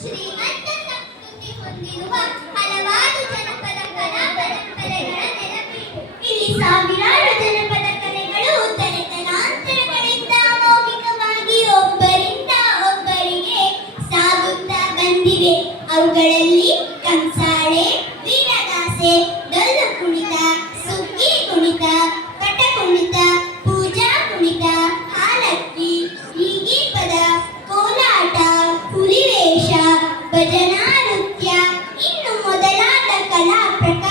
ಶ್ರೀಮಂತ ಸಂಸ್ಕೃತಿ ಹೊಂದಿರುವ ಹಲವಾರು ಜನಪದ ಕಲಾ ಪರಂಪರೆಗಳ ನೆಲವೀಡು. ಇಲ್ಲಿ ಸಾವಿರಾರು ಜನಪದ ಕಲೆಗಳು ತಲೆತಲಾಂತರಗಳಿಂದ ಮೌಖಿಕವಾಗಿ ಒಬ್ಬರಿಂದ ಒಬ್ಬರಿಗೆ ಸಾಗುತ್ತಾ ಬಂದಿವೆ. ಅವುಗಳಲ್ಲಿ ಕಂಸಾಳೆ, ವೀರಗಾಸೆ,